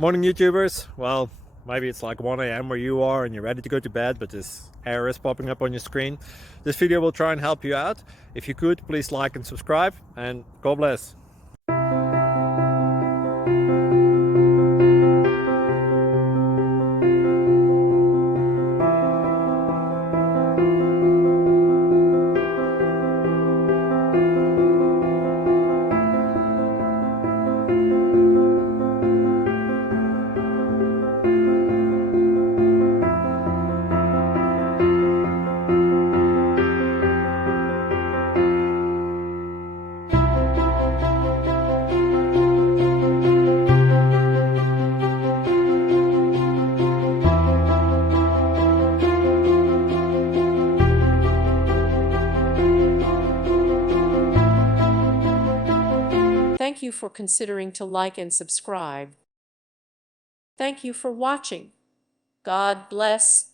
Morning YouTubers. Well, maybe it's like 1 a.m. where you are and you're ready to go to bed, but this error is popping up on your screen. This video will try and help you out. If you could, please like and subscribe, and God bless. Thank you for considering to like and subscribe. Thank you for watching. God bless.